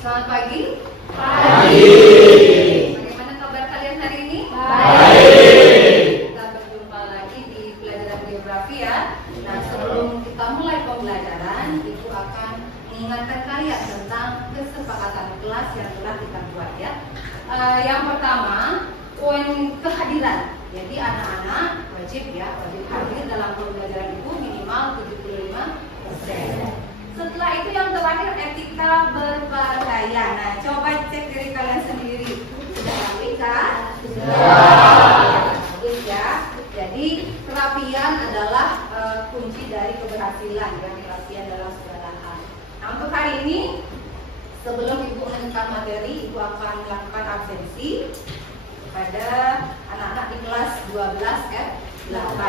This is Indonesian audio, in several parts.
Selamat pagi. Pagi. Bagaimana kabar kalian hari ini? Baik. Kita berjumpa lagi di pelajaran geografi ya. Nah, sebelum kita mulai pembelajaran, Ibu akan mengingatkan kalian tentang kesepakatan kelas yang telah kita buat ya. Yang pertama, poin kehadiran. Jadi anak-anak wajib hadir dalam pembelajaran Ibu minimal 75%. Setelah itu yang terakhir etika berpakaian. Nah, coba cek diri kalian sendiri. Sudah rapi kah? Sudah. Bagus ya. Jadi kerapian adalah kunci dari keberhasilan ya, kerapian dalam segala hal. Nah, untuk hari ini sebelum Ibu menekan materi, Ibu akan melakukan absensi pada anak-anak di kelas 12 F8.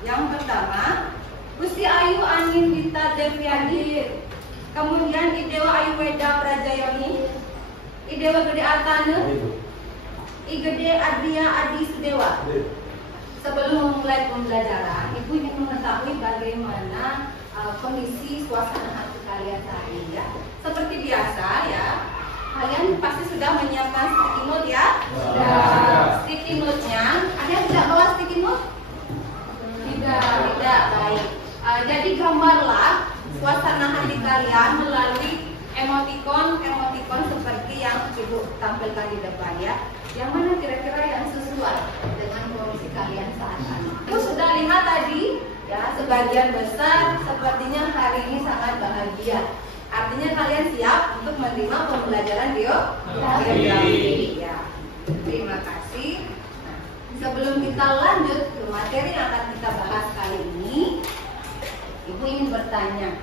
Yang pertama, Gusti Ayu Anin Dita Deviadi, kemudian Idewa Ayu Weda Prajayoni, Idewa Gede Atane, Igede Adria Adi Sudewa. Sebelum memulai pembelajaran, Ibu ingin mengetahui bagaimana kondisi suasana hati kalian saat ini ya. Seperti biasa ya, kalian pasti sudah menyiapkan sticky note ya. Sudah. Sticky note-nya, ada yang tidak bawa sticky note? Tidak, baik. Jadi gambarlah suasana hati kalian melalui emoticon seperti yang Ibu tampilkan di depan ya. Yang mana kira-kira yang sesuai dengan kondisi kalian saat ini. Ibu sudah lihat tadi ya, sebagian besar sepertinya hari ini sangat bahagia. Artinya kalian siap untuk menerima pembelajaran geografi ya. Terima kasih. Nah, sebelum kita lanjut ke materi yang akan kita bahas kali ini, Ibu ingin bertanya,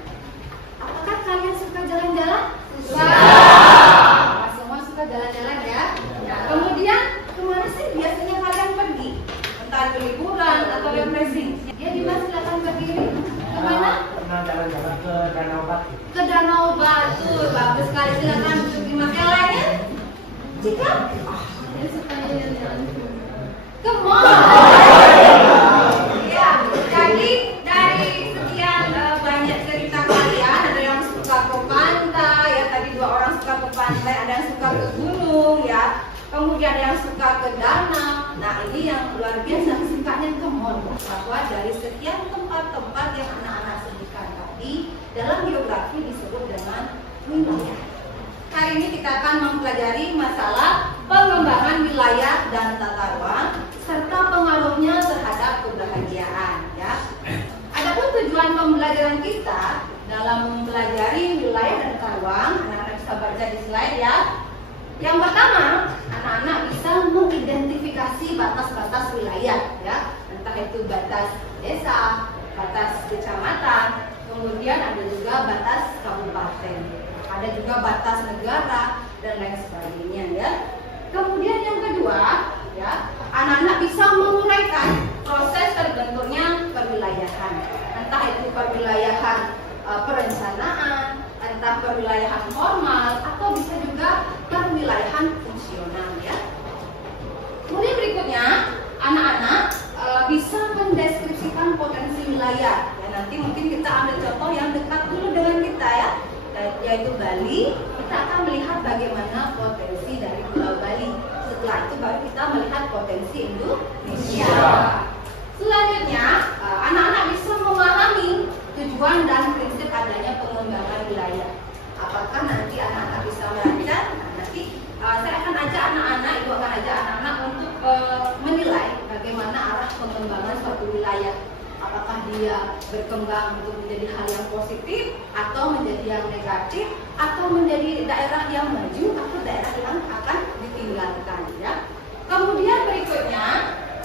apakah kalian suka jalan-jalan? Suka. Semua suka jalan-jalan ya? Nah, kemudian kemana sih biasanya kalian pergi? Entah itu liburan atau refreshing. Ya, Dimas silakan berdiri. Kemana? Pernah jalan-jalan ke Danau Batu. Ke Danau Batu. Bagus sekali, silakan untuk Dimas. Yang lainnya? Jika? Saya suka jalan-jalan ke mall. Ya, jadi dari sekian banyak cerita kalian, ada yang suka ke pantai ya, tadi 2 orang suka ke pantai, ada yang suka ke gunung ya, kemudian ada yang suka ke danau. Nah, ini yang luar biasa sukanya ke mall. Bahwa dari sekian tempat-tempat yang anak-anak sebutkan tadi, dalam geografi disebut dengan wilayah. Hari ini kita akan mempelajari masalah pengembangan wilayah dan tata ruang serta pengaruhnya terhadap kebahagiaan ya. Adapun tujuan pembelajaran kita dalam mempelajari wilayah dan tata ruang, anak-anak bisa baca di slide ya. Yang pertama, anak-anak bisa mengidentifikasi batas-batas wilayah ya. Entah itu batas desa, batas kecamatan, kemudian ada juga batas kabupaten, ada juga batas negara dan lain sebagainya ya. Kemudian yang kedua ya, anak-anak bisa menguraikan proses terbentuknya perwilayahan, entah itu perwilayahan perencanaan, entah perwilayahan formal, atau bisa juga perwilayahan fungsional ya. Kemudian berikutnya, anak-anak bisa mendeskripsikan potensi wilayah ya. Nanti mungkin kita ambil contoh yang dekat dulu dengan kita ya, yaitu Bali. Kita akan melihat bagaimana potensi dari Pulau Bali. Setelah itu baru kita melihat potensi Indonesia. Selanjutnya, anak-anak bisa memahami tujuan dan prinsip adanya pengembangan wilayah. Apakah nanti anak-anak bisa membaca? Nah, nanti saya akan ajak anak-anak, Ibu akan ajak anak-anak untuk menilai bagaimana arah pengembangan suatu wilayah. Apakah dia berkembang untuk menjadi hal yang positif atau menjadi yang negatif, atau menjadi daerah yang maju atau daerah yang akan ditinggalkan ya. Kemudian berikutnya,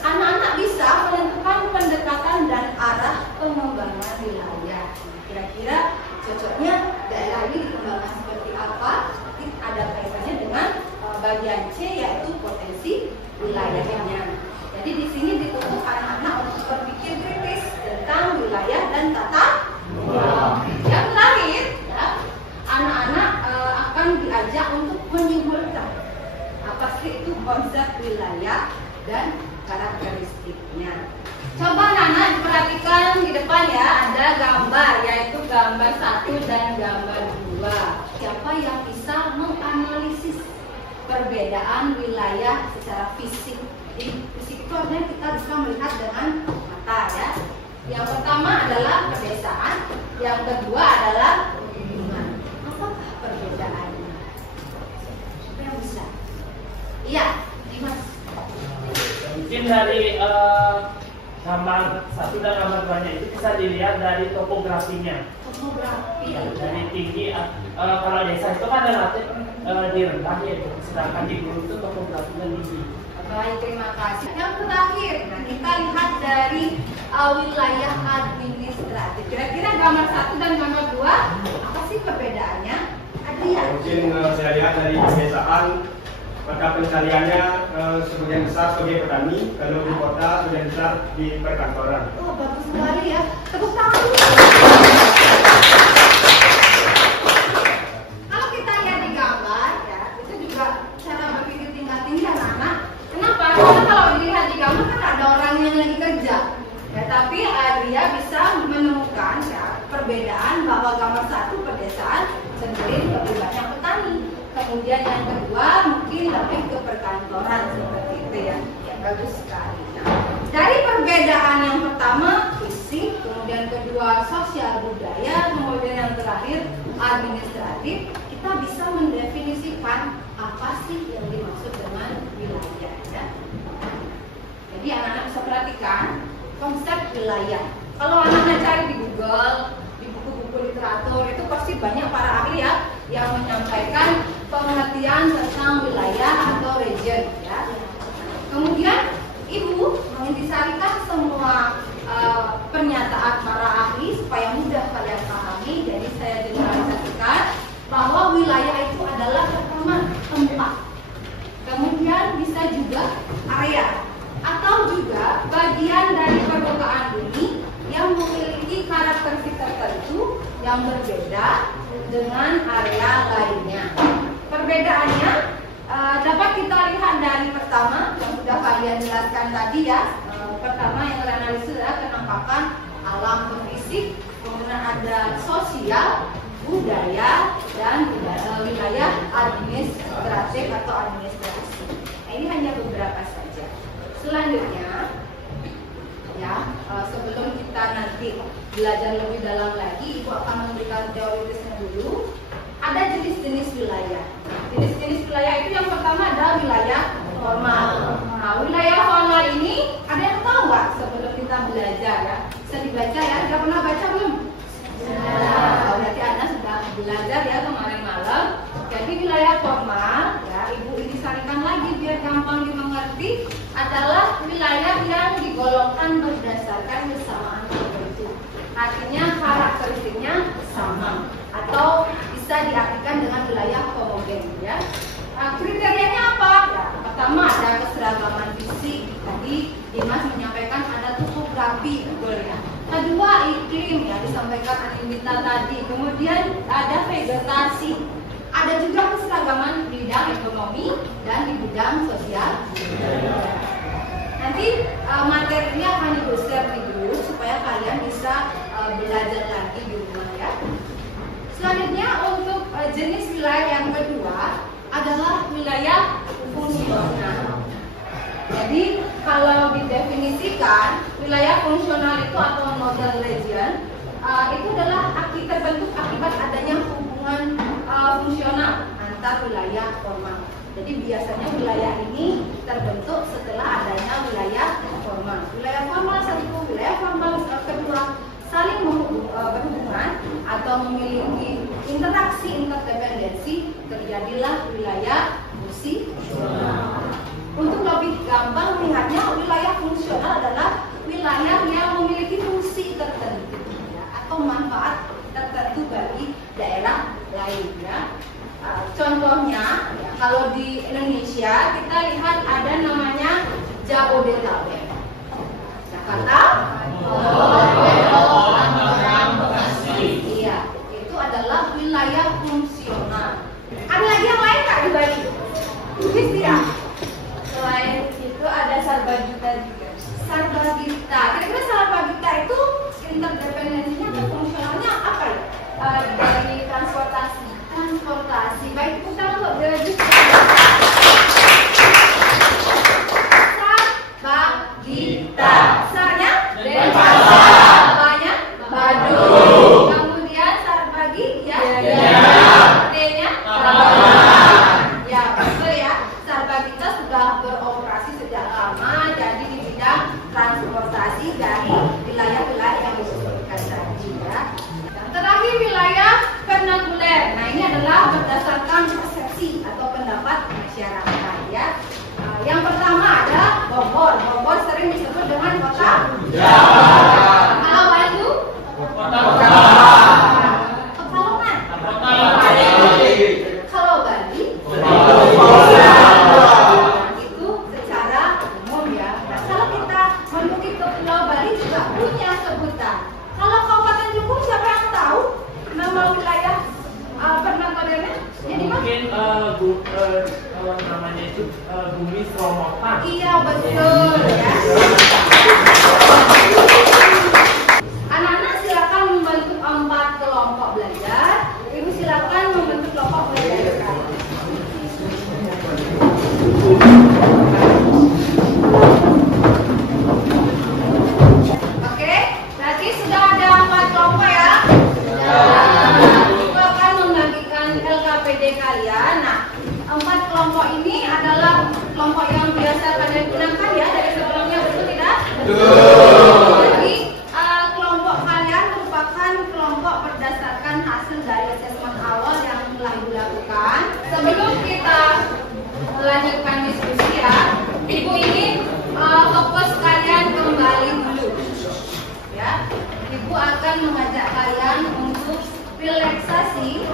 anak-anak bisa menentukan pendekatan dan arah pengembangan perhatikan di depan ya, ada gambar, yaitu gambar 1 dan gambar 2. Siapa yang bisa menganalisis perbedaan wilayah secara fisik? Jadi fisik itu artinya kita bisa melihat dengan mata ya. Yang pertama adalah pedesaan, yang kedua adalah pegunungan. Apakah perbedaannya? Siapa yang bisa? Iya, Dimas. Mungkin dari gambar 1 dan gambar 2-nya itu bisa dilihat dari topografinya. Topografi. Dari tinggi, kalau desa itu kan relatif di rendah ya, sedangkan di gunung itu topografinya tinggi. Baik, terima kasih. Yang terakhir, nah kita lihat dari wilayah administratif. Kira-kira gambar 1 dan gambar 2, apa sih perbedaannya? Adrian. Mungkin saya lihat dari pedesaan, maka pencariannya sebagian besar sebagai petani, kalau di kota sebagian besar di perkantoran. Oh, bagus sekali ya. Tepuk tangan. Kalau kita lihat di gambar ya, itu juga cara berpikir tingkat tinggi anak-anak. Kenapa? Karena kalau dilihat di gambar kan ada orang yang lagi kerja. Ya, tapi dia bisa menemukan ya, perbedaan bahwa gambar 1 pedesaan cenderung lebih banyak petani. Kemudian yang kedua mungkin lebih ke perkantoran seperti itu ya. Ya, bagus sekali. Nah, dari perbedaan yang pertama fisik, kemudian kedua sosial budaya, kemudian yang terakhir administratif, kita bisa mendefinisikan apa sih yang dimaksud dengan wilayah ya. Jadi anak-anak bisa perhatikan konsep wilayah. Kalau anak-anak cari di Google, di buku-buku literatur itu pasti banyak para ahli ya yang menyampaikan pengertian tentang wilayah atau region ya. Kemudian Ibu mengintisarikan semua pernyataan para ahli supaya mudah kalian pahami. Jadi saya generalisasikan bahwa wilayah itu adalah pertama tempat, kemudian bisa juga area atau juga bagian dari permukaan bumi yang memiliki karakteristik tertentu yang berbeda dengan area lainnya. Perbedaannya dapat kita lihat dari pertama yang sudah kalian jelaskan tadi ya. Pertama yang teranalisis adalah penampakan alam fisik, kemudian ada sosial, budaya, dan wilayah administratif atau administrasi. Nah, ini hanya beberapa saja. Selanjutnya ya, sebelum kita nanti belajar lebih dalam lagi, Ibu akan memberikan teoritisnya dulu. Ada jenis-jenis wilayah. Jenis-jenis wilayah itu yang pertama adalah wilayah formal. Nah, wilayah formal ini ada yang tahu nggak sebelum kita belajar ya? Bisa dibaca ya? Sudah pernah baca belum? Sudah. Berarti Anda sudah belajar ya kemarin malam. Jadi wilayah formal ya, Ibu intisarikan lagi biar gampang dimengerti, adalah wilayah yang digolongkan berdasarkan kesamaan tertentu. Artinya karakteristiknya sama atau bisa diartikan dengan wilayah homogen ya. Kriterianya apa? Ya, pertama ada keseragaman fisik. Tadi Dimas menyampaikan ada topografi, betul ya. Kedua iklim ya, disampaikan Anindita tadi. Kemudian ada vegetasi. Ada juga keseragaman di bidang ekonomi dan di bidang sosial. Nanti materinya akan Ibu share di grup supaya kalian bisa belajar lagi di rumah ya. Selanjutnya untuk jenis wilayah yang kedua adalah wilayah fungsional. Jadi kalau didefinisikan wilayah fungsional itu atau model region itu adalah terbentuk akibat adanya hubungan fungsional antar wilayah formal. Jadi biasanya wilayah ini terbentuk setelah adanya wilayah formal. Wilayah formal satu, wilayah formal kedua saling berhubungan atau memiliki interaksi interdependensi, terjadilah wilayah fungsional. Untuk lebih gampang melihatnya, wilayah fungsional adalah wilayah yang memiliki fungsi tertentu ya, atau manfaat tertentu bagi daerah lain ya. Contohnya ya, kalau di Indonesia kita lihat ada namanya Jabodetabek. Jakarta, iya, itu adalah wilayah fungsional. Ada lagi yang lain nggak di Bali? Tulis tidak? Selain itu ada Sarbagita juga. Sarbagita. Kira-kira Sarbagita ini adalah berdasarkan persepsi atau pendapat masyarakat ya. Yang pertama ada Bogor. Bogor sering disebut dengan kota. Kalau Bandung? Kota. Pekalongan. Kalau Bali? Itu secara umum ya. Nah, kalau kita menuju ke Pulau Bali juga punya sebutan. Kalau Kabupaten Jukung siapa yang tahu nama wilayah pernakodanya? Jadi mungkin namanya itu Bumi Seromotan. Iya betul ya. Anak-anak silakan membentuk 4 kelompok belajar. Ibu silakan membentuk kelompok belajar sekarang. Oke, berarti sudah ada 4 kelompok ya. Ibu akan membagikan LKPD kalian. Nah, 4 kelompok ini adalah kelompok yang biasa kalian gunakan ya dari sebelumnya, betul tidak? Betul. Jadi kelompok kalian merupakan kelompok berdasarkan hasil dari asesmen awal yang telah Ibu lakukan. Sebelum kita melanjutkan diskusi ya, Ibu ingin fokus kalian kembali dulu. Ya, Ibu akan mengajak kalian untuk relaksasi.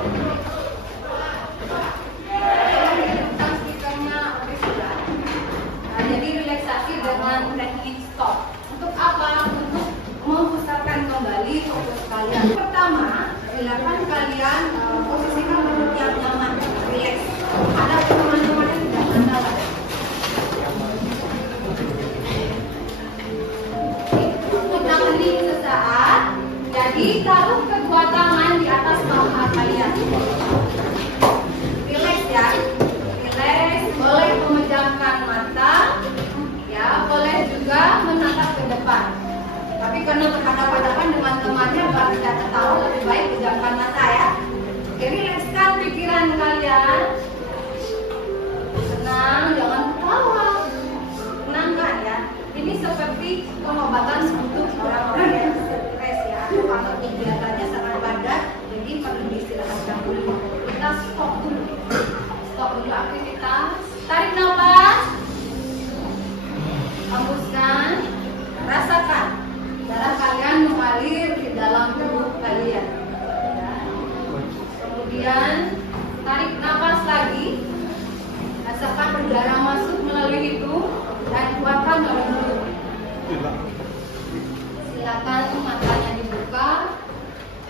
Jadi relaksasi dengan teknik stop. Untuk apa? Untuk memusatkan kembali fokus kalian. Pertama, silakan kalian posisikan duduk yang nyaman, relax. Ada teman-teman yang tidak mandal. Untuk hening sesaat. Jadi taruh kedua tangan di atas paha kalian. Relax ya. Relax, boleh memejamkan mata, ya, boleh juga menatap ke depan. Tapi karena berhadapan-hadapan dengan temannya, agar tidak tertawa, lebih baik pejamkan mata ya. Jadi rilekskan pikiran kalian. Tenang, jangan tertawa. Tenangkan ya. Ini seperti pengobatan untuk orang-orang yang stres ya, atau kalau kegiatannya sangat padat, jadi perlu diistirahatkan dulu. Kita stop dulu. Stop dulu aktivitas. Tarik nafas. Hembuskan. Rasakan darah kalian mengalir di dalam tubuh kalian. Ya. Kemudian tarik nafas lagi. Rasakan udara masuk melalui hidung dan keluarkan melalui mulut. Silakan matanya dibuka.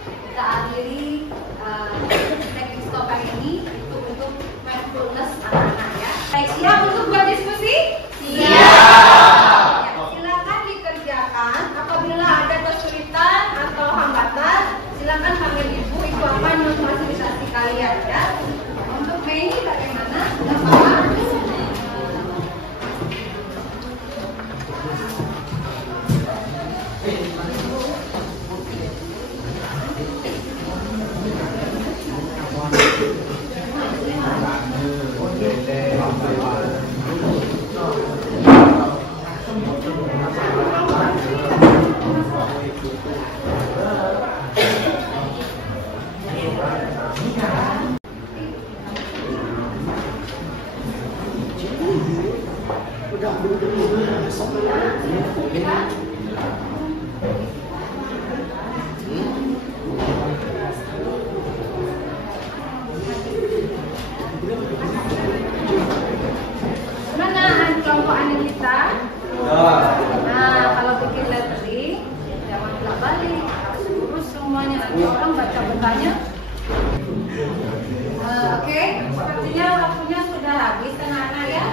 Kita akhiri teknik stop hari ini untuk mindfulness anak-anak ya. Baik, siap untuk berdiskusi? Siap. Ya, silakan dikerjakan. Apabila ada kesulitan atau hambatan, silakan panggil ibu. Ibu akan memfasilitasi kalian ya. Untuk Mei ini bagaimana? Sudah paham? Mana kelompok analisa? Nah, kalau bikin lettering, jangan bolak-balik, harus lurus semuanya. Nanti orang baca bukannya. Oke, sepertinya waktunya sudah habis anak-anak ya.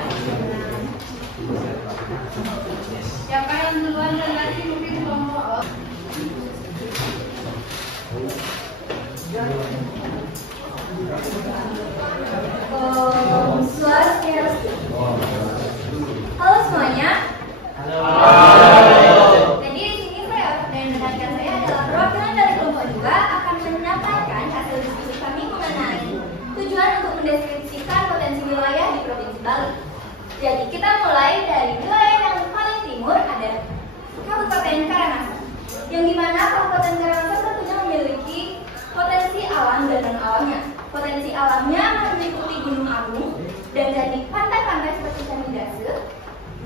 Siapa yang duluan dan lagi mungkin kelompok. Swastiastu. Halo semuanya. Jadi di sini saya dan rekan saya adalah perwakilan dari kelompok 2 akan menyampaikan hasil diskusi kami mengenai tujuan untuk mendeskripsikan potensi wilayah di Provinsi Bali. Jadi kita mulai dari wilayah yang paling timur ada Kabupaten Karangasem, yang dimana Kabupaten Karangasem tentunya memiliki potensi alam dan non alamnya. Potensi alamnya meliputi Gunung Agung dan dari pantai-pantai seperti Candi Dase.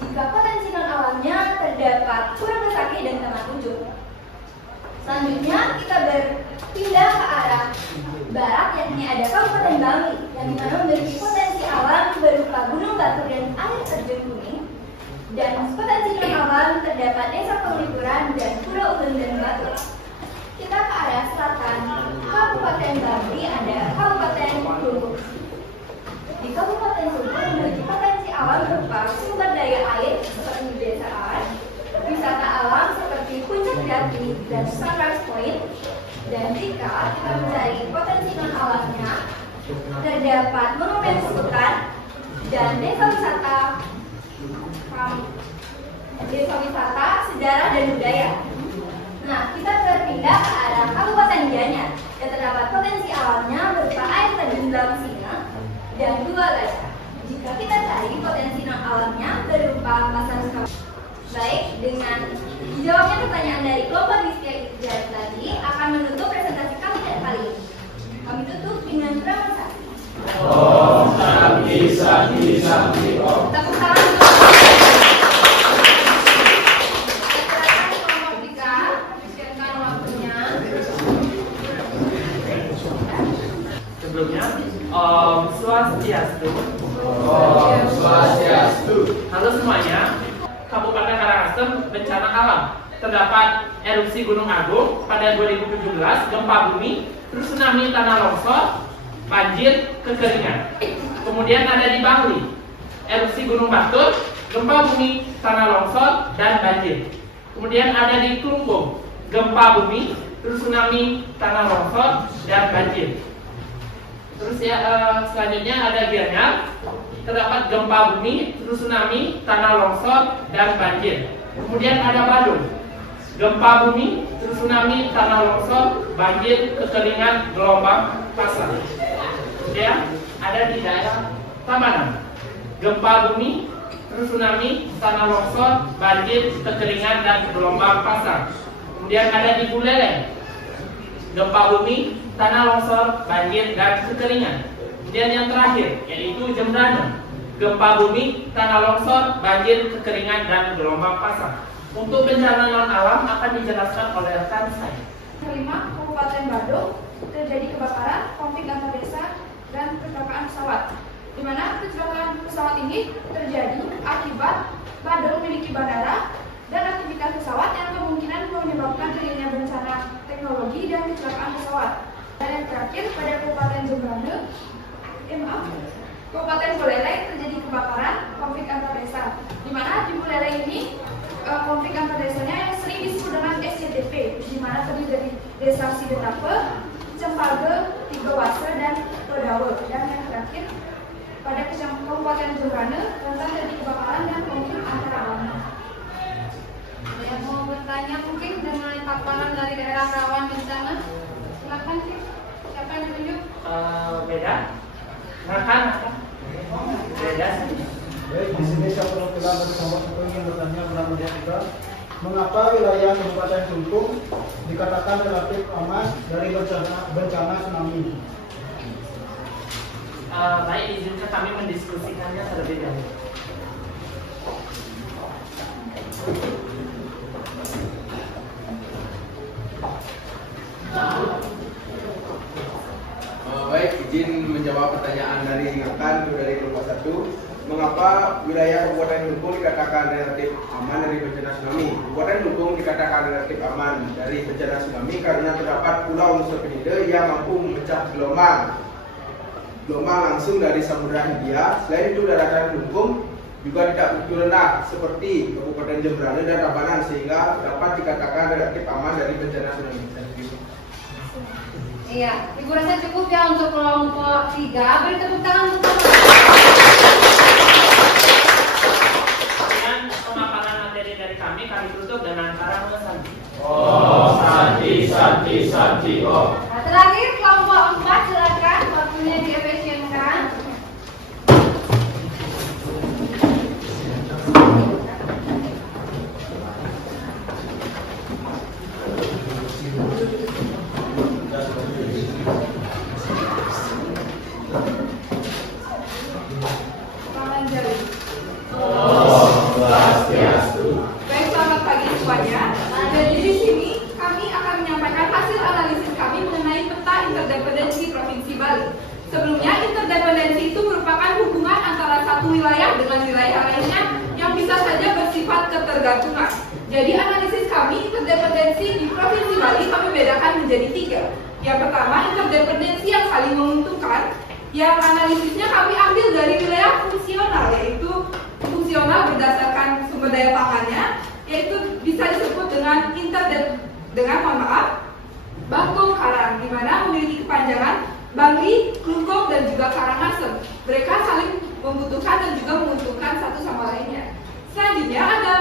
Jika potensi non alamnya terdapat Pura Besaki dan Taman Ujung. Selanjutnya kita berpindah ke arah barat, yakni ada Kabupaten Bangli yang dimana memiliki potensi alam berupa gunung batu dan air terjun kuning. Dan potensi non alam terdapat Desa Penglipuran dan Pura Ulun dan Batu. Kita ke arah selatan Kabupaten Bangli ada Kabupaten Sumbar. Di Kabupaten Sumbar memiliki potensi alam berupa sumber daya air seperti Desa Aar, wisata alam seperti Puncak Jati dan Sunrise Point. Dan jika kita mencari potensi non alamnya, terdapat Monumen Sultan dan desa wisata sejarah dan budaya. Nah, kita berpindah ke arah Kabupaten Gianyar yang terdapat potensi alamnya berupa air terjun Dalam Singa dan dua lajah. Jika kita cari potensi non alamnya berupa pasar Sukabumi. Baik, dengan dijawabnya pertanyaan dari kelompok Rizky Ijaz tadi akan menutup presentasi kami kali ini. Kami tutup dengan prasasti. Om Santi Santi Santi Om. Tepuk tangan. Silakan kelompok 3, persiapkan waktunya. Sebelumnya, Om Swastiastu. Om Swastiastu. Halo semuanya. Kabupaten Karangasem bencana alam. Terdapat erupsi Gunung Agung pada 2017, gempa bumi, terus tsunami, tanah longsor, banjir, kekeringan. Kemudian ada di Bangli, erupsi Gunung Batur, gempa bumi, tanah longsor, dan banjir. Kemudian ada di Kelungkung, gempa bumi, terus tsunami, tanah longsor, dan banjir. Terus ya selanjutnya ada Gianyar, terdapat gempa bumi, terus tsunami, tanah longsor, dan banjir. Kemudian ada Badung, gempa bumi, terus tsunami, tanah longsor, banjir, kekeringan, gelombang pasang. Ya, ada di daerah Tabanan, gempa bumi, terus tsunami, tanah longsor, banjir, kekeringan, dan gelombang pasang. Kemudian ada di Buleleng, gempa bumi, tanah longsor, banjir, dan kekeringan. Kemudian yang terakhir yaitu Jembrana, gempa bumi, tanah longsor, banjir, kekeringan, dan gelombang pasang. Untuk bencana non alam akan dijelaskan oleh rekan saya. Kelima, Kabupaten Badung terjadi kebakaran, konflik antar desa, dan kecelakaan pesawat. Di mana kecelakaan pesawat ini terjadi akibat Badung memiliki bandara dan aktivitas pesawat yang kemungkinan menyebabkan terjadinya bencana teknologi dan kecelakaan pesawat. Dan yang terakhir pada Kabupaten Jembrana, Kabupaten Buleleng terjadi kebakaran, konflik antar desa. Di mana di Buleleng ini konflik antar desanya yang sering disebut dengan SCTP, di mana terdiri dari Desa Sidetape, Cempage, Tigawase, dan Lodawe. Dan yang terakhir pada Kabupaten Jembrana rentan terjadi kebakaran dan konflik antar alam. Saya mau bertanya mungkin dengan paparan dari daerah rawan bencana. Silakan sih, siapa yang ditunjuk? Beda. Makan. Beda. Baik, di sini saya perwakilan dari kelompok satu ingin bertanya kepada media kita, mengapa wilayah Kabupaten Kelungkung dikatakan relatif aman dari bencana tsunami? Baik, izinkan kami mendiskusikannya terlebih dahulu. Baik, izin menjawab pertanyaan dari rekan dari kelompok 1. Mengapa wilayah Kabupaten Kelungkung dikatakan relatif aman dari bencana tsunami? Kabupaten Kelungkung dikatakan relatif aman dari bencana tsunami karena terdapat pulau Nusa Penida yang mampu memecah gelombang langsung dari Samudra Hindia. Selain itu, daratan Kelungkung juga tidak begitu rendah seperti Kabupaten Jembrana dan Tabanan sehingga dapat dikatakan relatif aman dari bencana tsunami. Iya, Ibu rasa cukup ya untuk kelompok 3. Beri tepuk tangan untuk Kemudian pemaparan materi dari kami tutup dengan para mengesanti. Om Santi Santi Santi Om. Nah, terakhir kelompok 4 silakan waktunya diefisienkan. Bali. Sebelumnya, interdependensi itu merupakan hubungan antara satu wilayah dengan wilayah lainnya yang bisa saja bersifat ketergantungan. Jadi analisis kami interdependensi di Provinsi Bali kami bedakan menjadi 3. Yang pertama, interdependensi yang saling menguntungkan, yang analisisnya kami ambil dari wilayah fungsional, yaitu fungsional berdasarkan sumber daya pangannya, yaitu bisa disebut dengan Bangkong Karang, di mana memiliki kepanjangan Bangli, Klungkong, dan juga Karangasem. Mereka saling membutuhkan dan juga menguntungkan satu sama lainnya. Selanjutnya ada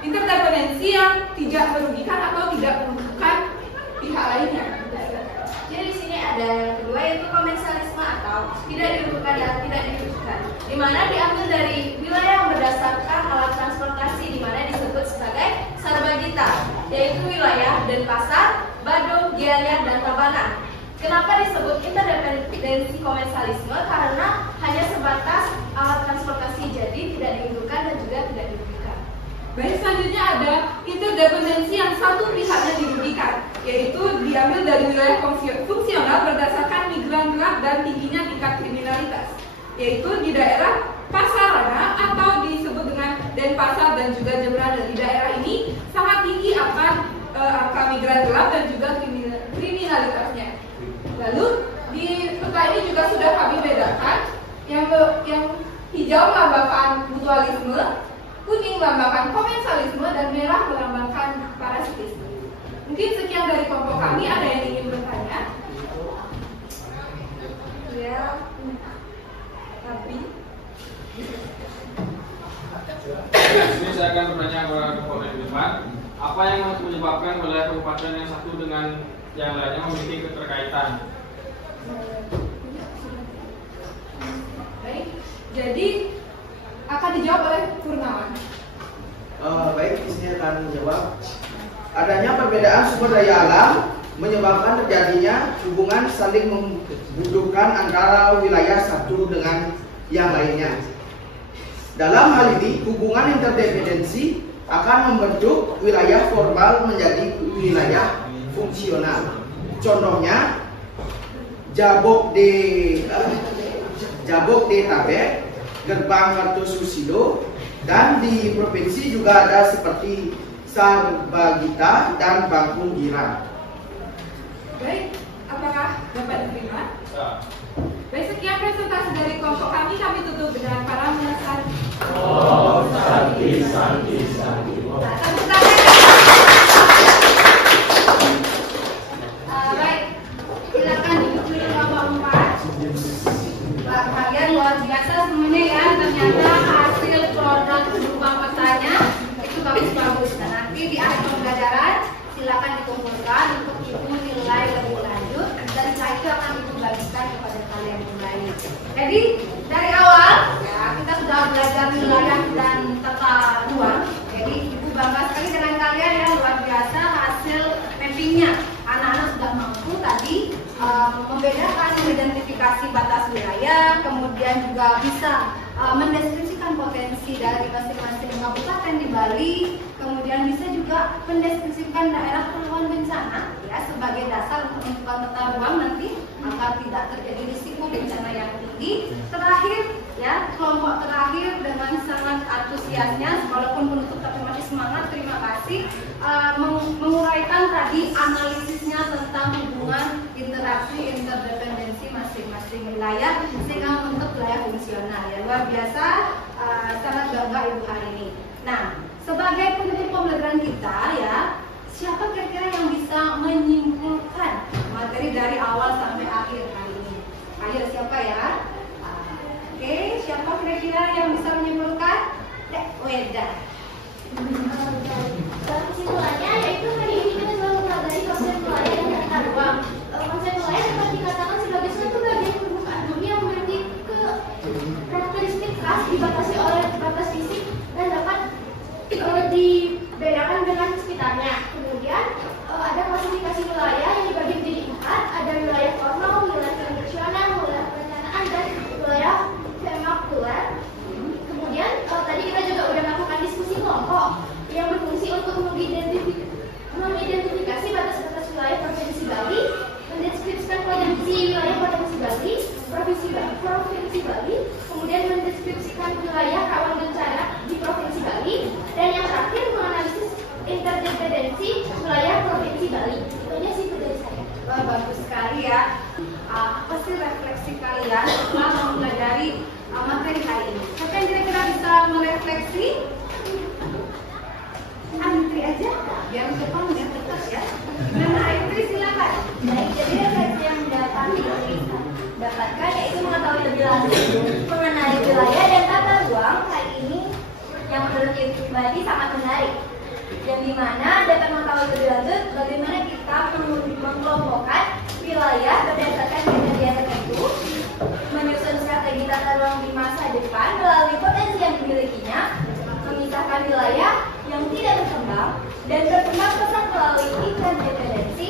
interdependensi yang tidak merugikan atau tidak menguntungkan pihak lainnya. Jadi di sini ada yang kedua yaitu komensalisme atau tidak dirugikan dan tidak dirugikan, di mana diambil dari wilayah yang berdasarkan alat transportasi, di mana disebut sebagai Sarbagita, yaitu wilayah Denpasar, Badung, Gianyar, dan Tabanan. Kenapa disebut interdependensi komensalisme? Karena hanya sebatas alat transportasi, jadi tidak diuntungkan dan juga tidak dirugikan. Baik, selanjutnya ada interdependensi yang satu pihaknya dirugikan, yaitu diambil dari wilayah fungsional berdasarkan migran gelap dan tingginya tingkat kriminalitas, yaitu di daerah Pasarana atau disebut dengan Denpasar dan juga Jembrana. Di daerah ini sangat tinggi angka migran gelap dan juga kriminalitasnya. Lalu di peta ini juga sudah kami bedakan yang hijau melambangkan mutualisme, kuning melambangkan komensalisme, dan merah melambangkan parasitisme. Mungkin sekian dari kelompok kami. Ada yang ingin bertanya? Ya, tapi Ini saya akan bertanya kepada kelompok yang depan, apa yang menyebabkan wilayah kabupaten yang satu dengan yang lainnya memiliki keterkaitan? Baik, jadi akan dijawab oleh Purnawan. Baik, di sini akan menjawab. Adanya perbedaan sumber daya alam menyebabkan terjadinya hubungan saling membutuhkan antara wilayah satu dengan yang lainnya. Dalam hal ini, hubungan interdependensi akan membentuk wilayah formal menjadi wilayah fungsional. Contohnya, Jabok de Tabek, Gerbang Kartosusilo, dan di provinsi juga ada seperti Sarbagita dan Bangkung Girang. Baik, apakah dapat diterima? Ya. Baik, sekian presentasi dari kelompok kami. Kami tutup dengan para menasar. Oh, santi, santi, santi. Nah, tepuk tangan. Baik, silakan duduk di kelompok 4. Wah, kalian luar biasa semuanya ya. Ternyata hasil produk berupa petanya itu bagus-bagus. Nah, nanti di akhir pembelajaran silakan dikumpulkan untuk ibu nilai lebih lanjut, dan setelah itu akan ibu bagikan kepada kalian kembali. Jadi dari awal ya kita sudah belajar wilayah dan tata ruang. Jadi ibu bangga sekali dengan kalian ya, luar biasa hasil mappingnya. Anak-anak sudah mampu tadi membedakan, mengidentifikasi batas wilayah, kemudian juga bisa mendeskripsikan potensi dari masing-masing kabupaten di Bali, kemudian bisa juga mendeskripsikan daerah rawan bencana ya sebagai dasar untuk menentukan tata ruang nanti agar tidak terjadi risiko bencana yang tinggi. Terakhir ya, kelompok terakhir dengan sangat antusiasnya walaupun penutup tapi masih semangat, terima kasih menguraikan tadi analisisnya tentang hubungan interaksi interdependensi masing-masing wilayah sehingga membentuk wilayah fungsional ya. Luar biasa, sangat bangga ibu hari ini. Nah, sebagai penutup pembelajaran kita ya, siapa kira-kira yang bisa menyimpulkan materi dari awal sampai akhir hari ini? Ayo, siapa ya? Oke, siapa kira-kira yang bisa menyimpulkan? Weda. Kesimpulannya yaitu hari ini kita telah mempelajari konsep wilayah dan tata ruang. Konsep wilayah dapat dikatakan sebagai suatu bagian permukaan bumi yang memiliki karakteristik khas dibatasi oleh batas fisik dan dapat dibedakan dengan sekitarnya. Kemudian ada klasifikasi wilayah yang dibagi menjadi 4. Ada wilayah formal, wilayah konvensional, wilayah perencanaan, dan wilayah vernakular. Kemudian tadi kita juga sudah melakukan diskusi perhatikan yaitu mengetahui lebih lanjut mengenai wilayah dan tata ruang. Hari ini yang menurut Ibu pribadi sangat menarik, yang dimana dapat mengetahui lebih lanjut bagaimana kita mengelompokkan wilayah berdasarkan kriteria tertentu, menyusun strategi tata ruang di masa depan melalui potensi yang dimilikinya, memisahkan wilayah yang tidak berkembang dan berkembang pesat melalui interdependensi,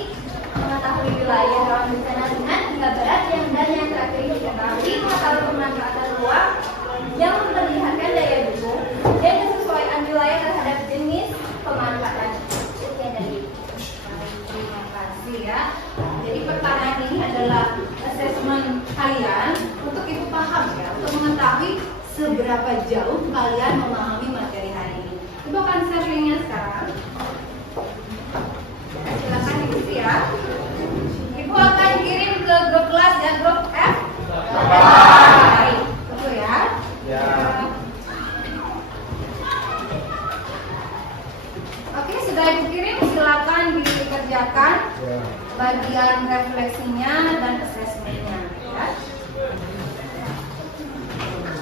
mengetahui wilayah rawan bencana ringan hingga berat dan yang terakhir diketahui mengetahui pemanfaatan ruang yang memperlihatkan daya dukung dan kesesuaian wilayah terhadap jenis pemanfaatan. Sekian dari Terima kasih ya. Jadi pertanyaan ini adalah asesmen kalian untuk Ibu paham ya, untuk mengetahui seberapa jauh kalian memahami materi hari ini. Ibu akan share linknya sekarang. Silakan diisi ya. Ibu akan kirim ke grup kelas ya, grup F. Baik, betul ya. Ya. Oke, sudah Ibu kirim, silakan dikerjakan bagian refleksinya dan asesmennya ya.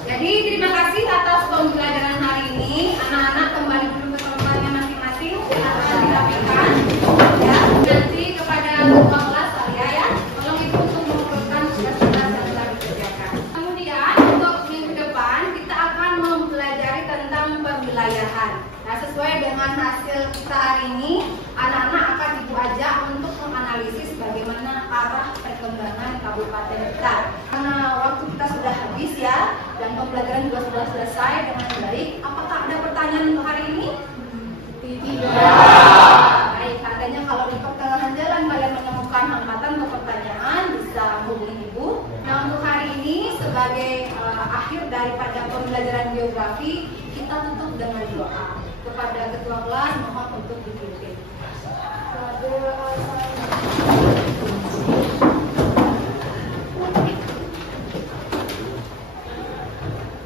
Jadi terima kasih atas pembelajaran hari ini. Anak-anak kembali dulu ke tempatnya masing-masing, akan dirapikan ya. Nanti kepada ketua kelas saya ya, tolong Ibu untuk mengumpulkan tugas-tugas yang telah dikerjakan. Kemudian untuk minggu depan kita akan mempelajari tentang pemwilayahan. Nah, sesuai dengan hasil kita hari ini, anak-anak akan Ibu ajak untuk menganalisis bagaimana arah perkembangan kabupaten kita. Karena waktu kita sudah habis ya, dan pembelajaran juga sudah selesai dengan baik. Apakah ada pertanyaan untuk hari ini? Tidak. Baik, adanya kalau di pertengahan jalan kalian menemukan hambatan atau pertanyaan, bisa hubungi Ibu. Nah, untuk hari ini sebagai akhir daripada pembelajaran geografi, kita tutup dengan doa. Kepada ketua kelas mohon untuk dipimpin.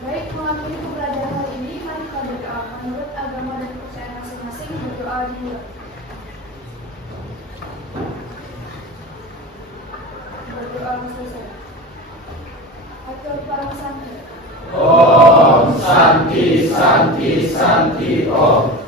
Baik, mengakhiri pembelajaran hari ini, mari kita berdoa. Menurut agama dan kepercayaan masing-masing, berdoa dimulai. Berdoa selesai. Atur para pesantren. Om Santi Santi Santi Om.